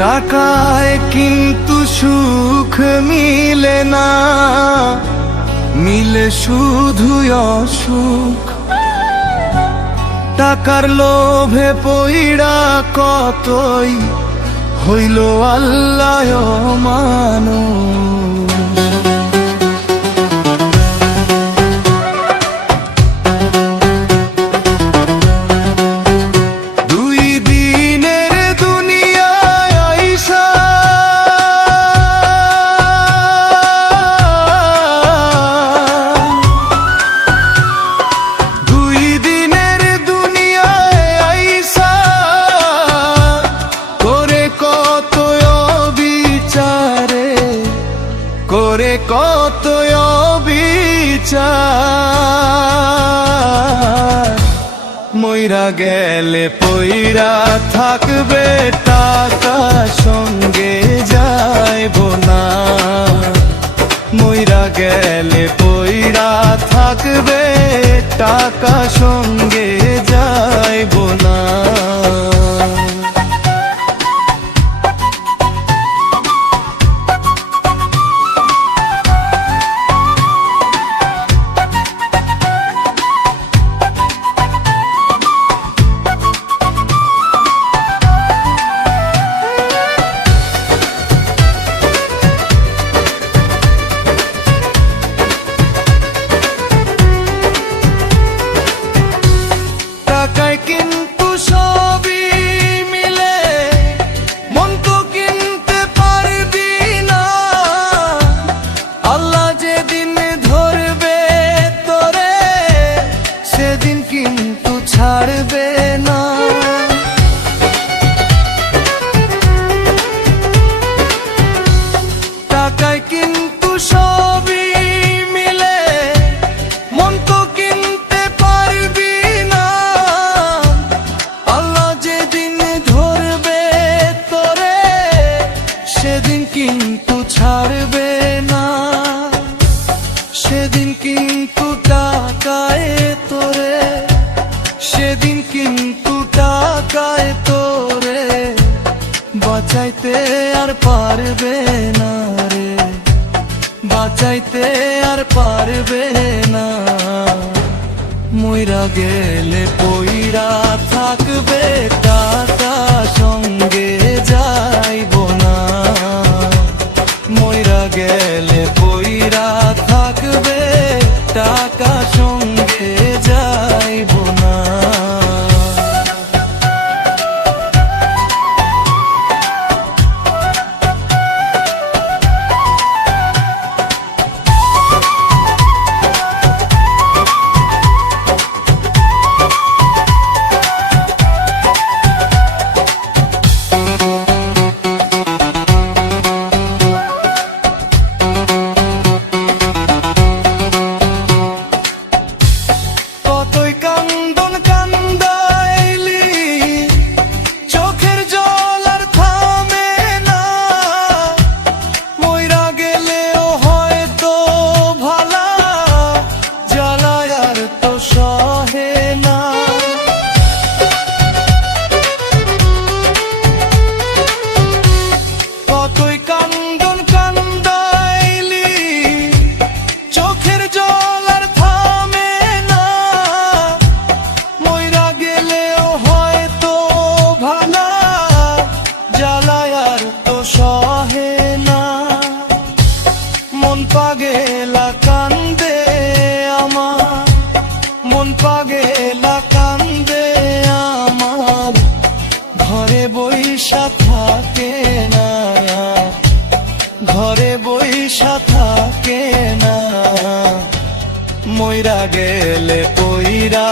টাকায় কিন্তু সুখ মিলে না, মিলে শুধু অসুখ। টাকার লোভে পইড়া কতই হইল আল্লাহ মানুষ। করে কত বিচার, মইরা গেলে পইরা থাকবে টাকা সঙ্গে যাইব না। মইরা গেলে পইরা থাকবে টাকা সঙ্গে যাইব না। কিন্তু সবই মিলে মন তো কিনতে পারবি না। আল্লাহ যেদিন ধরবে তোরে সেদিন কিন্তু ছাড়বে না। টাকায় কিন্তু সবই মিলে মন তো কিনতে পারবি না। সেদিন কিন্তু ছাড়বে না। সেদিন কিন্তু টাকায় তোরে, সেদিন কিন্তু টাকায় তোরে বাঁচাইতে আর পারবে না রে, বাঁচাইতে আর পারবে না। মইরা গেলে পইরা থাকবে টাকা সঙ্গে যাইব না। মইরা গেলে পইরা থাকবে টাকা সঙ্গে যাইব না। মন পাগেলা কান্দে আমার, মন পাগেলা কান্দে আমার, ঘরে বইসা থাকে না, ঘরে বইসা থাকে না। মইরা গেলে পইরা